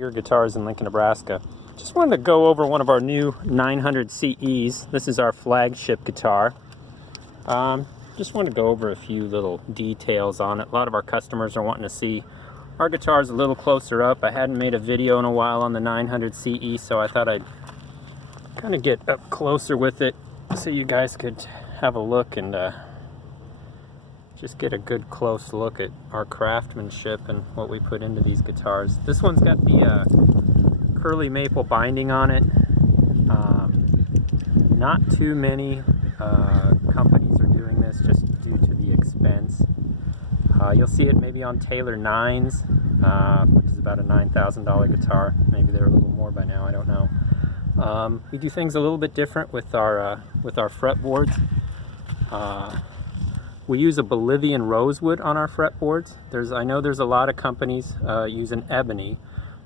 Zager Guitars in Lincoln, Nebraska. Just wanted to go over one of our new 900 CEs. This is our flagship guitar. Just wanted to go over a few little details on it. A lot of our customers are wanting to see our guitars a little closer up. I hadn't made a video in a while on the 900 CE, so I thought I'd kind of get up closer with it so you guys could have a look and just get a good close look at our craftsmanship and what we put into these guitars. This one's got the curly maple binding on it. Not too many companies are doing this just due to the expense. You'll see it maybe on Taylor 9s, which is about a $9,000 guitar. Maybe they're a little more by now, I don't know. We do things a little bit different with our fretboards. We use a Bolivian rosewood on our fretboards. I know there's a lot of companies using ebony,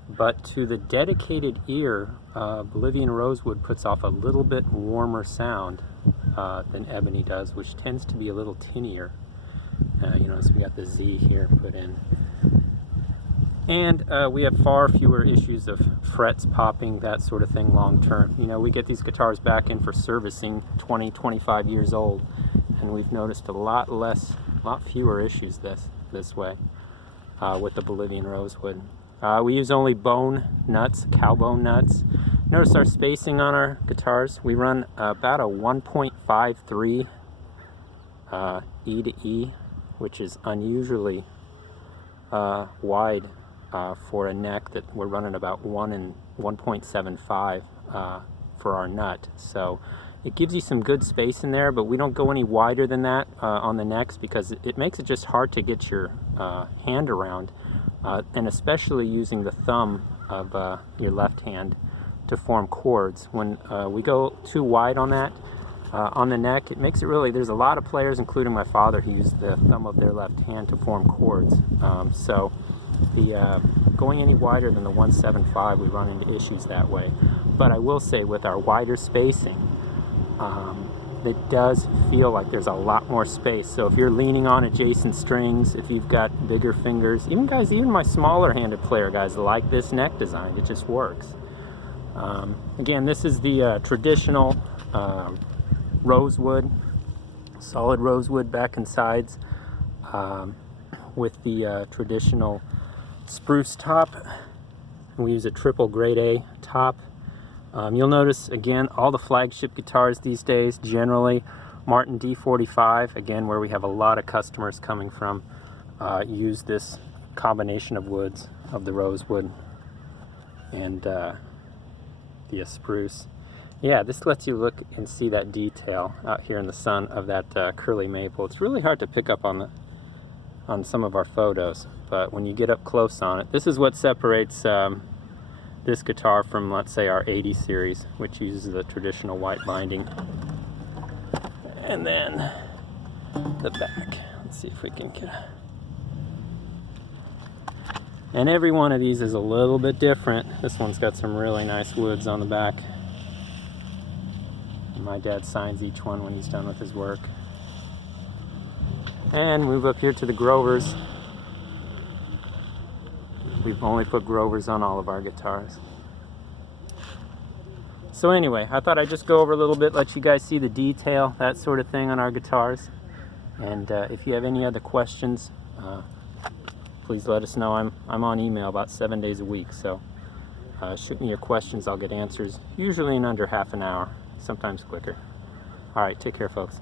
but to the dedicated ear, Bolivian rosewood puts off a little bit warmer sound than ebony does, which tends to be a little tinnier. You notice we got the Z here put in. And we have far fewer issues of frets popping, that sort of thing long term. You know, we get these guitars back in for servicing 20, 25 years old, and we've noticed a lot fewer issues this way with the Bolivian rosewood. We use only bone nuts, cow bone nuts. Notice our spacing on our guitars. We run about a 1.53 E to E, which is unusually wide for a neck that we're running about 1 and 1.75 for our nut. So it gives you some good space in there, but we don't go any wider than that on the necks because it makes it just hard to get your hand around, and especially using the thumb of your left hand to form chords. When we go too wide on that, on the neck, it makes it really, there's a lot of players, including my father, who use the thumb of their left hand to form chords. So going any wider than the 1.75, we run into issues that way. But I will say, with our wider spacing, it does feel like there's a lot more space. So if you're leaning on adjacent strings, if you've got bigger fingers, even my smaller handed player guys like this neck design. It just works. Again, this is the traditional rosewood, solid rosewood back and sides, with the traditional spruce top. We use a triple grade A top. You'll notice, again, all the flagship guitars these days, generally Martin D45, again, where we have a lot of customers coming from, use this combination of woods, of the rosewood and the spruce. Yeah, this lets you look and see that detail out here in the sun of that curly maple. It's really hard to pick up on some of our photos, but when you get up close on it, this is what separates this guitar from, let's say, our 80 series, which uses the traditional white binding. And then the back. Let's see if we can get a... And every one of these is a little bit different. This one's got some really nice woods on the back. And my dad signs each one when he's done with his work. And move up here to the Grovers. We've only put Grovers on all of our guitars. So anyway, I thought I'd just go over a little bit, let you guys see the detail, that sort of thing on our guitars. And if you have any other questions, please let us know. I'm on email about 7 days a week, so shoot me your questions. I'll get answers, usually in under half an hour, sometimes quicker. All right, take care, folks.